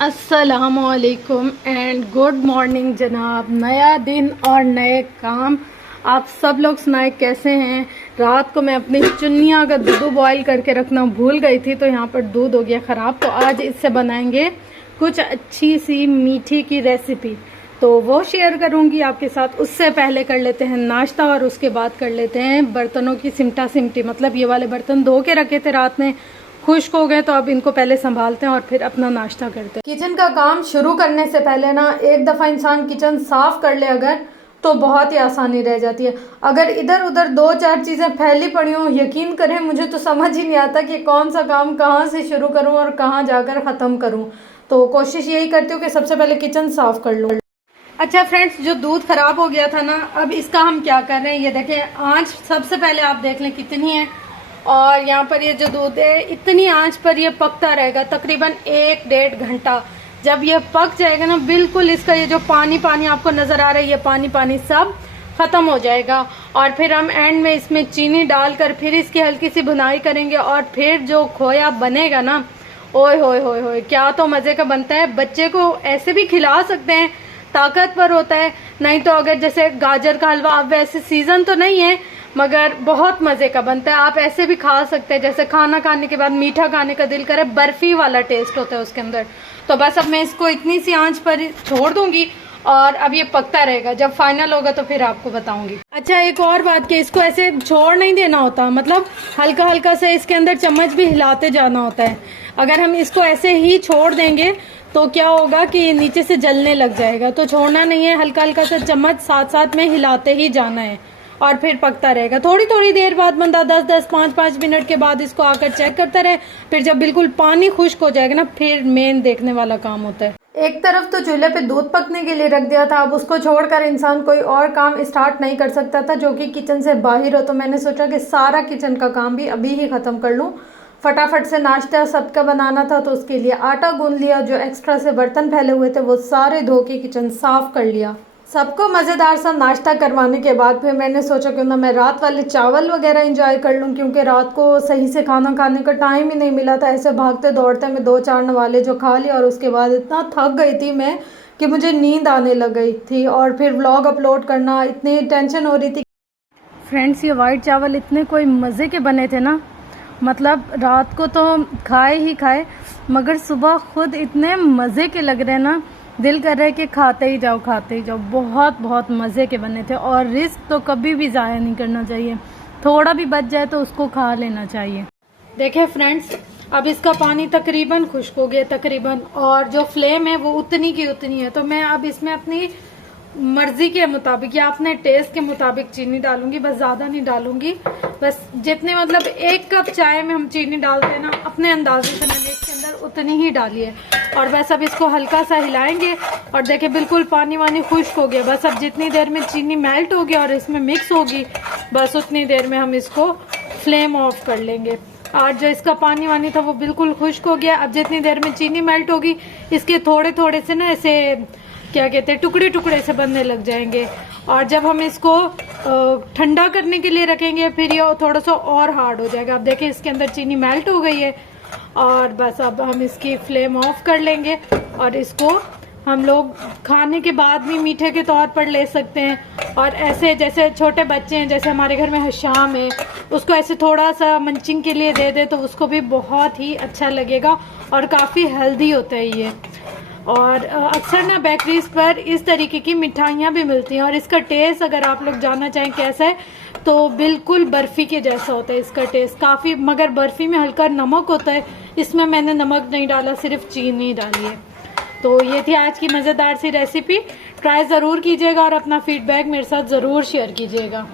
अस्सलामुअलैकुम and good morning जनाब। नया दिन और नए काम। आप सब लोग सुनाए कैसे हैं। रात को मैं अपनी चुन्नियाँ का दूध बॉईल करके रखना भूल गई थी, तो यहाँ पर दूध हो गया ख़राब। तो आज इससे बनाएंगे कुछ अच्छी सी मीठी की रेसिपी, तो वो शेयर करूँगी आपके साथ। उससे पहले कर लेते हैं नाश्ता और उसके बाद कर लेते हैं बर्तनों की सिमटा सिमटी। मतलब ये वाले बर्तन धो के रखे थे रात में, खुश्क हो गए, तो अब इनको पहले संभालते हैं और फिर अपना नाश्ता करते हैं। किचन का काम शुरू करने से पहले ना एक दफ़ा इंसान किचन साफ कर ले अगर, तो बहुत ही आसानी रह जाती है। अगर इधर उधर दो चार चीज़ें फैली पड़ी हों, यकीन करें मुझे तो समझ ही नहीं आता कि कौन सा काम कहाँ से शुरू करूँ और कहाँ जाकर ख़त्म करूँ। तो कोशिश यही करती हूँ कि सबसे पहले किचन साफ कर लूँ। अच्छा फ्रेंड्स, जो दूध ख़राब हो गया था ना, अब इसका हम क्या कर रहे हैं, ये देखें आँच सबसे पहले आप देख लें कितनी है। और यहाँ पर ये जो दूध है इतनी आंच पर ये पकता रहेगा तकरीबन 1-1.5 घंटा। जब ये पक जाएगा ना, बिल्कुल इसका ये जो पानी पानी आपको नजर आ रहा है, ये पानी पानी सब खत्म हो जाएगा। और फिर हम एंड में इसमें चीनी डालकर फिर इसकी हल्की सी भुनाई करेंगे। और फिर जो खोया बनेगा ना, ओए होए होए होए, क्या तो मजे का बनता है। बच्चे को ऐसे भी खिला सकते हैं, ताकतवर होता है। नहीं तो अगर जैसे गाजर का हलवा, अब वैसे सीजन तो नहीं है मगर बहुत मजे का बनता है, आप ऐसे भी खा सकते हैं। जैसे खाना खाने के बाद मीठा खाने का दिल करे, बर्फी वाला टेस्ट होता है उसके अंदर। तो बस अब मैं इसको इतनी सी आंच पर छोड़ दूंगी और अब ये पकता रहेगा। जब फाइनल होगा तो फिर आपको बताऊंगी। अच्छा, एक और बात कि इसको ऐसे छोड़ नहीं देना होता, मतलब हल्का हल्का से इसके अंदर चम्मच भी हिलाते जाना होता है। अगर हम इसको ऐसे ही छोड़ देंगे तो क्या होगा कि नीचे से जलने लग जाएगा। तो छोड़ना नहीं है, हल्का हल्का सा चम्मच साथ साथ में हिलाते ही जाना है और फिर पकता रहेगा। थोड़ी थोड़ी देर बाद बंदा 10-10, 5-5 मिनट के बाद इसको आकर चेक करता रहे। फिर जब बिल्कुल पानी खुश्क हो जाएगा ना, फिर मेन देखने वाला काम होता है। एक तरफ तो चूल्हे पे दूध पकने के लिए रख दिया था, अब उसको छोड़कर इंसान कोई और काम स्टार्ट नहीं कर सकता था जो कि किचन से बाहर हो। तो मैंने सोचा कि सारा किचन का काम भी अभी ही ख़त्म कर लूँ। फटाफट से नाश्ता सबका बनाना था, तो उसके लिए आटा गूंद लिया। जो एक्स्ट्रा से बर्तन फैले हुए थे वो सारे धो के किचन साफ कर लिया। सबको मज़ेदार सा नाश्ता करवाने के बाद फिर मैंने सोचा क्यों ना मैं रात वाले चावल वगैरह एंजॉय कर लूँ, क्योंकि रात को सही से खाना खाने का टाइम ही नहीं मिला था। ऐसे भागते दौड़ते मैं 2-4 नवाले जो खा लिया और उसके बाद इतना थक गई थी मैं कि मुझे नींद आने लग गई थी। और फिर व्लॉग अपलोड करना, इतनी टेंशन हो रही थी। फ्रेंड्स, ये वाइट चावल इतने कोई मज़े के बने थे ना, मतलब रात को तो खाए ही खाए, मगर सुबह खुद इतने मज़े के लग रहे हैं ना, दिल कर रहा है कि खाते ही जाओ खाते ही जाओ। बहुत बहुत मज़े के बने थे। और रिस्क तो कभी भी ज़ाया नहीं करना चाहिए, थोड़ा भी बच जाए तो उसको खा लेना चाहिए। देखें फ्रेंड्स, अब इसका पानी तकरीबन खुश्क हो गया तकरीबन, और जो फ्लेम है वो उतनी की उतनी है। तो मैं अब इसमें अपनी मर्जी के मुताबिक या अपने टेस्ट के मुताबिक चीनी डालूंगी, बस ज़्यादा नहीं डालूंगी। बस जितने, मतलब 1 कप चाय में हम चीनी डालते हैं ना, अपने अंदाजे से मैंने इसके अंदर उतनी ही डाली है। और बस अब इसको हल्का सा हिलाएंगे। और देखिए बिल्कुल पानी वानी खुश्क हो गया। बस अब जितनी देर में चीनी मेल्ट होगी और इसमें मिक्स होगी, बस उतनी देर में हम इसको फ्लेम ऑफ कर लेंगे। और जो इसका पानी वानी था वो बिल्कुल खुश्क हो गया। अब जितनी देर में चीनी मेल्ट होगी, इसके थोड़े थोड़े से ना ऐसे क्या कहते हैं, टुकड़े टुकड़े से बनने लग जाएंगे। और जब हम इसको ठंडा करने के लिए रखेंगे, फिर ये थोड़ा सा और हार्ड हो जाएगा। अब देखिए इसके अंदर चीनी मेल्ट हो गई है। और बस अब हम इसकी फ्लेम ऑफ कर लेंगे। और इसको हम लोग खाने के बाद भी मीठे के तौर पर ले सकते हैं। और ऐसे जैसे छोटे बच्चे हैं, जैसे हमारे घर में हशाम है, उसको ऐसे थोड़ा सा मंचिंग के लिए दे दे तो उसको भी बहुत ही अच्छा लगेगा। और काफ़ी हेल्दी होता है ये। और अक्सर ना बेकरीज पर इस तरीके की मिठाइयाँ भी मिलती हैं। और इसका टेस्ट अगर आप लोग जानना चाहें कैसा है, तो बिल्कुल बर्फ़ी के जैसा होता है इसका टेस्ट काफ़ी। मगर बर्फ़ी में हल्का नमक होता है, इसमें मैंने नमक नहीं डाला, सिर्फ चीनी डाली है। तो ये थी आज की मज़ेदार सी रेसिपी। ट्राई ज़रूर कीजिएगा और अपना फीडबैक मेरे साथ ज़रूर शेयर कीजिएगा।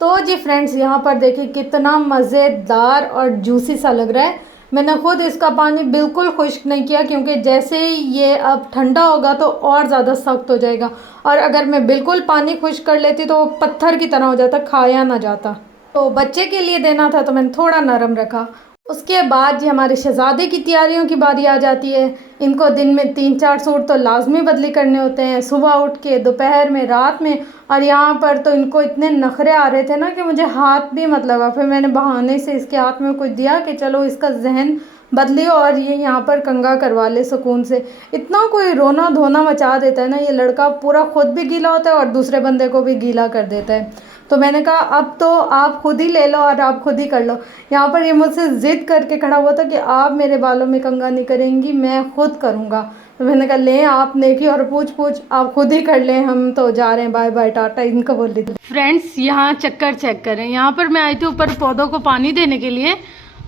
तो जी फ्रेंड्स, यहाँ पर देखिए कितना मज़ेदार और जूसी सा लग रहा है। मैंने खुद इसका पानी बिल्कुल खुश्क नहीं किया, क्योंकि जैसे ही ये अब ठंडा होगा तो और ज़्यादा सख्त हो जाएगा। और अगर मैं बिल्कुल पानी खुश्क कर लेती तो वो पत्थर की तरह हो जाता, खाया ना जाता। तो बच्चे के लिए देना था तो मैंने थोड़ा नरम रखा। उसके बाद ये हमारे शहज़ादे की तैयारियों की बारी आ जाती है। इनको दिन में 3-4 सूट तो लाजमी बदली करने होते हैं, सुबह उठ के, दोपहर में, रात में। और यहाँ पर तो इनको इतने नखरे आ रहे थे ना कि मुझे हाथ भी मत लगा। फिर मैंने बहाने से इसके हाथ में कुछ दिया कि चलो इसका जहन बदली और ये यहाँ पर कंघा करवा ले सुकून से। इतना कोई रोना धोना मचा देता है ना ये लड़का, पूरा खुद भी गीला होता है और दूसरे बंदे को भी गीला कर देता है। तो मैंने कहा अब तो आप खुद ही ले लो और आप खुद ही कर लो। यहाँ पर ये मुझसे ज़िद करके खड़ा हुआ था कि आप मेरे बालों में कंघा नहीं करेंगी, मैं खुद करूँगा। तो मैंने कहा लें आप नेकी और पूछ आप खुद ही कर लें, हम तो जा रहे हैं, बाय बाय टाटा इनको बोल दी। फ्रेंड्स यहाँ चक्कर चेक करें, यहाँ पर मैं आई थी ऊपर पौधों को पानी देने के लिए,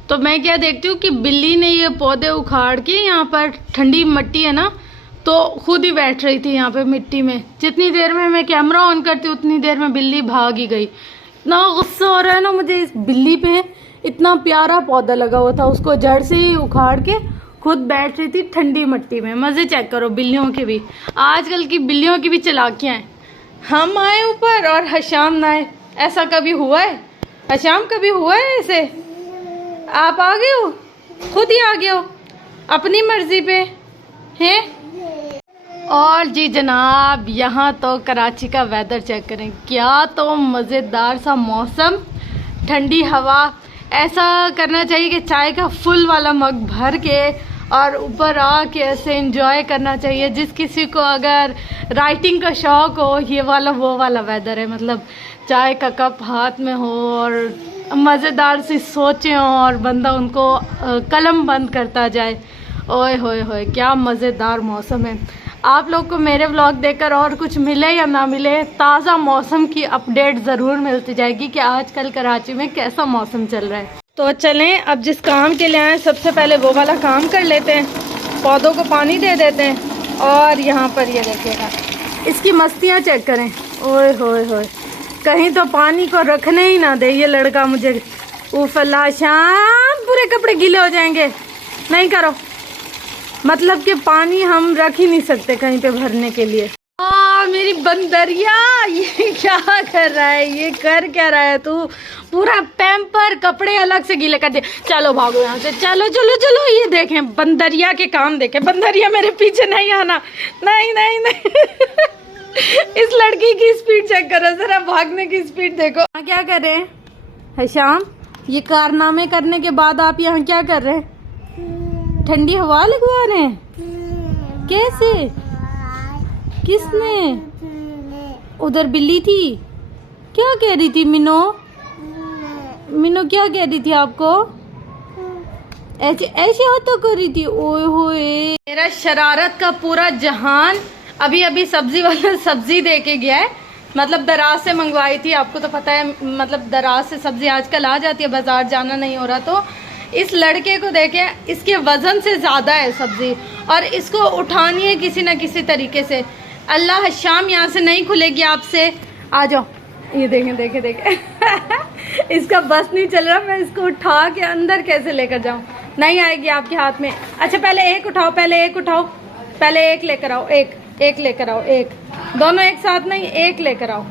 तो मैं क्या देखती हूँ कि बिल्ली ने ये पौधे उखाड़ के, यहाँ पर ठंडी मिट्टी है ना, तो खुद ही बैठ रही थी यहाँ पे मिट्टी में। जितनी देर में मैं कैमरा ऑन करती उतनी देर में बिल्ली भाग ही गई। इतना गुस्सा हो रहा है ना मुझे इस बिल्ली पे, इतना प्यारा पौधा लगा हुआ था, उसको जड़ से ही उखाड़ के खुद बैठ रही थी ठंडी मिट्टी में। मजे चेक करो बिल्लियों के भी, आजकल की बिल्लियों की भी चालाकियां हैं। हम आए ऊपर और हशाम ना आए, ऐसा कभी हुआ है? हशाम कभी हुआ है ऐसे? आप आ गए हो, खुद ही आ गए हो अपनी मर्जी पे हैं। और जी जनाब यहाँ तो कराची का वेदर चेक करें, क्या तो मज़ेदार सा मौसम, ठंडी हवा। ऐसा करना चाहिए कि चाय का फुल वाला मग भर के और ऊपर आके ऐसे एंजॉय करना चाहिए। जिस किसी को अगर राइटिंग का शौक़ हो, ये वाला वो वाला वेदर है, मतलब चाय का कप हाथ में हो और मज़ेदार सी सोचें हों और बंदा उनको कलम बंद करता जाए। ओए होए होए क्या मज़ेदार मौसम है। आप लोग को मेरे व्लॉग देखकर और कुछ मिले या ना मिले, ताज़ा मौसम की अपडेट ज़रूर मिलती जाएगी कि आजकल कराची में कैसा मौसम चल रहा है। तो चलें अब जिस काम के लिए आए सबसे पहले वो वाला काम कर लेते हैं, पौधों को पानी दे देते हैं। और यहाँ पर ये देखिएगा इसकी मस्तियाँ चेक करें, ओए होए होए, कहीं तो पानी को रखने ही ना दे ये लड़का मुझे। ऊफला शाम पूरे कपड़े गीले हो जाएंगे, नहीं करो, मतलब कि पानी हम रख ही नहीं सकते कहीं पे भरने के लिए। मेरी बंदरिया ये क्या कर रहा है, ये कर क्या रहा है तू? पूरा पैम्पर कपड़े अलग से गीले कर दिए। चलो भागो यहाँ से, चलो चलो चलो। ये देखें बंदरिया के काम देखें। बंदरिया मेरे पीछे नहीं आना, नहीं नहीं नहीं। इस लड़की की स्पीड चेक करो जरा, भागने की स्पीड देखो। क्या कर रहे हैं हशाम? ये कारनामे करने के बाद आप यहाँ क्या कर रहे हैं? ठंडी हवा लगवा रहे हैं? कैसे? किसने? उधर बिल्ली थी, क्या कह रही थी मिनो? मिनो क्या कह रही थी आपको? ऐसे ऐसे हाथों कर रही थी, ओए होए। मेरा शरारत का पूरा जहान अभी अभी सब्जी वाला सब्जी दे के गया है, मतलब दराज से मंगवाई थी, आपको तो पता है, मतलब दराज से सब्जी आजकल आ जाती है, बाजार जाना नहीं हो रहा। तो इस लड़के को देखें, इसके वजन से ज्यादा है सब्जी और इसको उठानी है किसी न किसी तरीके से। अल्लाह शाम यहाँ से नहीं खुलेगी आपसे, आ जाओ। ये देखें देखें देखें इसका बस नहीं चल रहा, मैं इसको उठा के अंदर कैसे लेकर जाऊँ? नहीं आएगी आपके हाथ में। अच्छा पहले एक उठाओ, पहले एक उठाओ, पहले एक लेकर आओ, एक लेकर आओ, एक, दोनों एक साथ नहीं, एक लेकर आओ,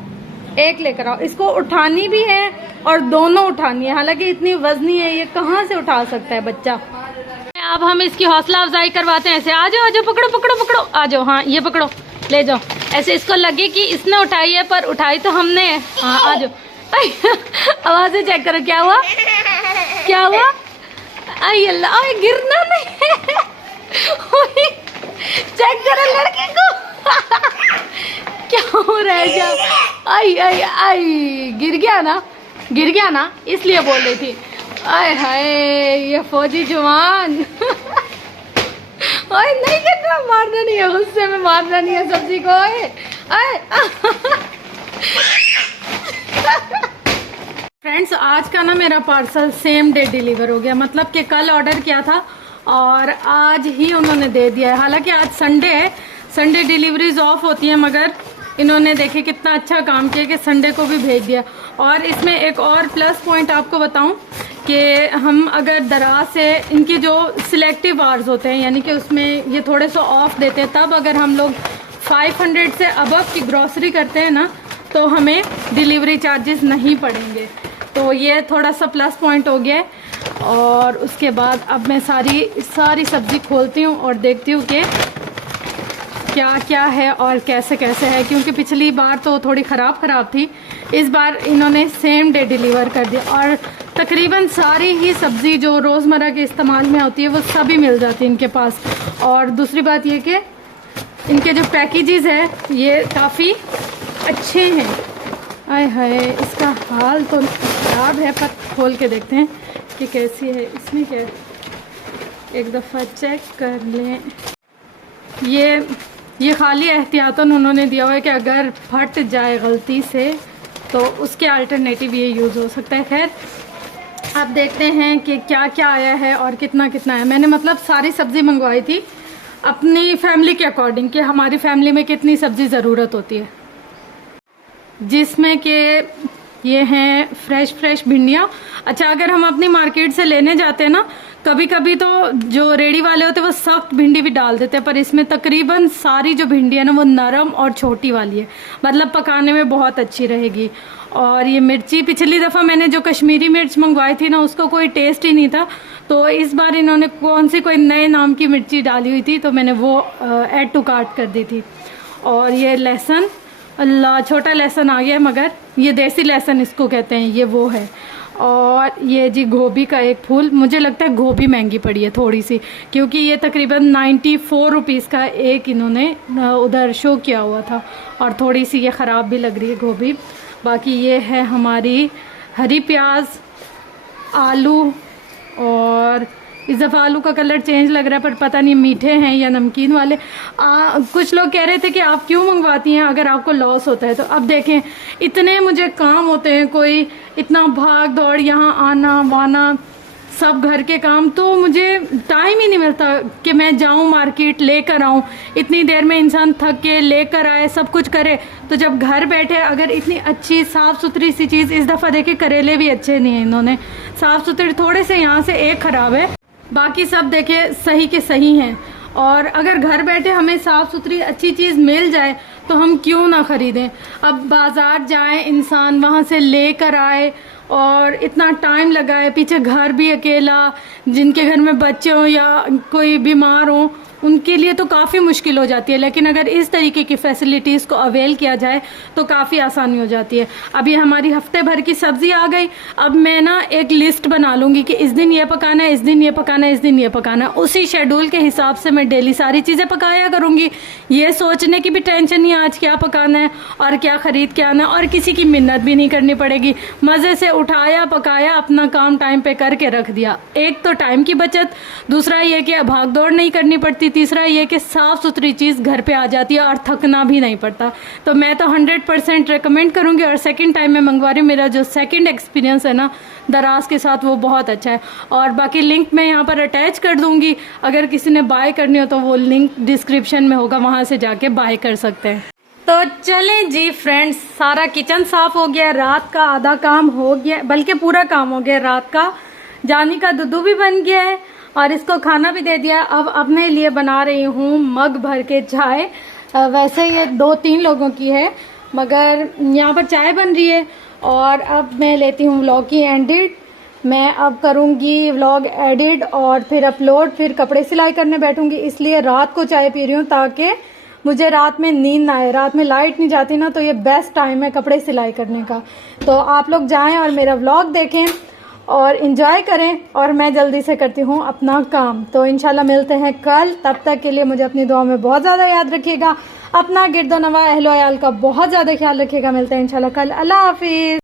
एक लेकर आओ। इसको उठानी भी है और दोनों उठानी है, हालांकि इतनी वजनी है, ये कहाँ से उठा सकता है बच्चा। अब हम इसकी हौसला अफजाई करवाते हैं। ऐसे आ जाओ, आ जाओ, पकड़ो पकड़ो पकड़ो, आ जाओ, हाँ ये पकड़ो, ले जाओ। ऐसे इसको लगे कि इसने उठाई है, पर उठाई तो हमने है। हाँ आ जाओ। आवाज़ें चेक करो, क्या हुआ, क्या हुआ? आई अल्लाह, गिरना नहीं। चेक करो लड़के को क्या हो रहा है। क्या आई आई आई, गिर गया ना, गिर गया ना, इसलिए बोल रही थी। आय हाय ये फौजी जवान। ओए नहीं करना, मारना नहीं है, गुस्से में मारना नहीं है सब्जी को। फ्रेंड्स आज का ना मेरा पार्सल सेम डे डिलीवर हो गया, मतलब कि कल ऑर्डर किया था और आज ही उन्होंने दे दिया है। हालांकि आज संडे है, संडे डिलीवरीज ऑफ होती है, मगर इन्होंने देखे कितना अच्छा काम किया कि संडे को भी भेज दिया। और इसमें एक और प्लस पॉइंट आपको बताऊं कि हम अगर दराज से इनके जो सिलेक्टिव आवर्स होते हैं, यानी कि उसमें ये थोड़े से ऑफ देते हैं, तब अगर हम लोग 500 से अबव की ग्रॉसरी करते हैं ना, तो हमें डिलीवरी चार्जेस नहीं पड़ेंगे। तो ये थोड़ा सा प्लस पॉइंट हो गया है। और उसके बाद अब मैं सारी सब्जी खोलती हूँ और देखती हूँ कि क्या क्या है और कैसे कैसे है, क्योंकि पिछली बार तो थोड़ी ख़राब थी, इस बार इन्होंने सेम डे डिलीवर कर दिया। और तकरीबन सारी ही सब्ज़ी जो रोज़मर्रा के इस्तेमाल में होती है वो सभी मिल जाती है इनके पास। और दूसरी बात ये कि इनके जो पैकेजेस है ये काफ़ी अच्छे हैं। आय हाय, इसका हाल तो ख़राब है, पर खोल के देखते हैं कि कैसी है। इसमें क्या है, एक दफ़ा चेक कर लें। ये खाली एहतियातन उन्होंने दिया हुआ है कि अगर फट जाए गलती से तो उसके अल्टरनेटिव ये यूज़ हो सकता है। खैर, अब देखते हैं कि क्या क्या आया है और कितना कितना है। मैंने मतलब सारी सब्ज़ी मंगवाई थी अपनी फैमिली के अकॉर्डिंग कि हमारी फैमिली में कितनी सब्ज़ी ज़रूरत होती है, जिसमें कि ये हैं फ्रेश भिंडियाँ। अच्छा, अगर हम अपनी मार्केट से लेने जाते हैं ना, कभी कभी तो जो रेडी वाले होते हैं वो सख्त भिंडी भी डाल देते हैं, पर इसमें तकरीबन सारी जो भिंडी है ना वो नरम और छोटी वाली है, मतलब पकाने में बहुत अच्छी रहेगी। और ये मिर्ची, पिछली दफ़ा मैंने जो कश्मीरी मिर्च मंगवाई थी ना उसका कोई टेस्ट ही नहीं था, तो इस बार इन्होंने कोई नए नाम की मिर्ची डाली हुई थी तो मैंने वो ऐड टू कार्ट कर दी थी। और ये लहसुन, अल्लाह छोटा लहसुन आ गया, मगर ये देसी लहसुन इसको कहते हैं, ये वो है। और ये जी गोभी का एक फूल, मुझे लगता है गोभी महंगी पड़ी है थोड़ी सी, क्योंकि ये तकरीबन 94 रुपीज़ का एक इन्होंने उधर शो किया हुआ था, और थोड़ी सी ये ख़राब भी लग रही है गोभी। बाकी ये है हमारी हरी प्याज, आलू, और इस दफ़ा आलू का कलर चेंज लग रहा है, पर पता नहीं मीठे हैं या नमकीन वाले। कुछ लोग कह रहे थे कि आप क्यों मंगवाती हैं अगर आपको लॉस होता है। तो अब देखें, इतने मुझे काम होते हैं, कोई इतना भाग दौड़, यहाँ आना वाना, सब घर के काम, तो मुझे टाइम ही नहीं मिलता कि मैं जाऊं मार्केट लेकर आऊं। इतनी देर में इंसान थक के लेकर आए, सब कुछ करे, तो जब घर बैठे अगर इतनी अच्छी साफ़ सुथरी सी चीज़, इस दफ़ा देखे करेले भी अच्छे नहीं हैं इन्होंने, साफ़ सुथरे थोड़े से यहाँ से एक ख़राब है, बाकी सब देखे सही के सही हैं। और अगर घर बैठे हमें साफ़ सुथरी अच्छी चीज़ मिल जाए तो हम क्यों ना ख़रीदें। अब बाज़ार जाए इंसान, वहाँ से लेकर आए और इतना टाइम लगाए, पीछे घर भी अकेला, जिनके घर में बच्चे हों या कोई बीमार हो उनके लिए तो काफ़ी मुश्किल हो जाती है। लेकिन अगर इस तरीके की फैसिलिटीज़ को अवेल किया जाए तो काफ़ी आसानी हो जाती है। अभी हमारी हफ्ते भर की सब्ज़ी आ गई, अब मैं ना एक लिस्ट बना लूँगी कि इस दिन ये पकाना है, इस दिन ये पकाना है, इस दिन ये पकाना है। उसी शेड्यूल के हिसाब से मैं डेली सारी चीज़ें पकाया करूँगी। ये सोचने की भी टेंशन नहीं आज क्या पकाना है और क्या ख़रीद के आना है, और किसी की मिन्नत भी नहीं करनी पड़ेगी। मज़े से उठाया, पकाया, अपना काम टाइम पे करके रख दिया। एक तो टाइम की बचत, दूसरा ये कि भाग दौड़ नहीं करनी पड़ती, तीसरा ये कि साफ़ सुथरी चीज़ घर पे आ जाती है और थकना भी नहीं पड़ता। तो मैं तो 100% रिकमेंड करूँगी। और सेकंड टाइम मैं मंगवा रही हूँ, मेरा जो सेकंड एक्सपीरियंस है ना दराज के साथ, वो बहुत अच्छा है। और बाकी लिंक मैं यहाँ पर अटैच कर दूँगी, अगर किसी ने बाय करनी हो तो वो लिंक डिस्क्रिप्शन में होगा, वहाँ से जाके बाय कर सकते हैं। तो चलें जी फ्रेंड्स, सारा किचन साफ़ हो गया, रात का आधा काम हो गया, बल्कि पूरा काम हो गया रात का। जानी का दूध भी बन गया है और इसको खाना भी दे दिया। अब अपने लिए बना रही हूँ मग भर के चाय। वैसे ये 2-3 लोगों की है, मगर यहाँ पर चाय बन रही है। और अब मैं लेती हूँ व्लॉग की एडिट। मैं अब करूँगी व्लॉग एडिट और फिर अपलोड, फिर कपड़े सिलाई करने बैठूँगी। इसलिए रात को चाय पी रही हूँ ताकि मुझे रात में नींद ना आए। रात में लाइट नहीं जाती ना, तो ये बेस्ट टाइम है कपड़े सिलाई करने का। तो आप लोग जाएं और मेरा व्लॉग देखें और एंजॉय करें, और मैं जल्दी से करती हूँ अपना काम। तो इंशाल्लाह मिलते हैं कल, तब तक के लिए मुझे अपनी दुआ में बहुत ज़्यादा याद रखिएगा। अपना गिरदो नवा अहलो अयाल का बहुत ज़्यादा ख्याल रखिएगा। मिलते हैं इंशाल्लाह कल। अल्लाह हाफिज़।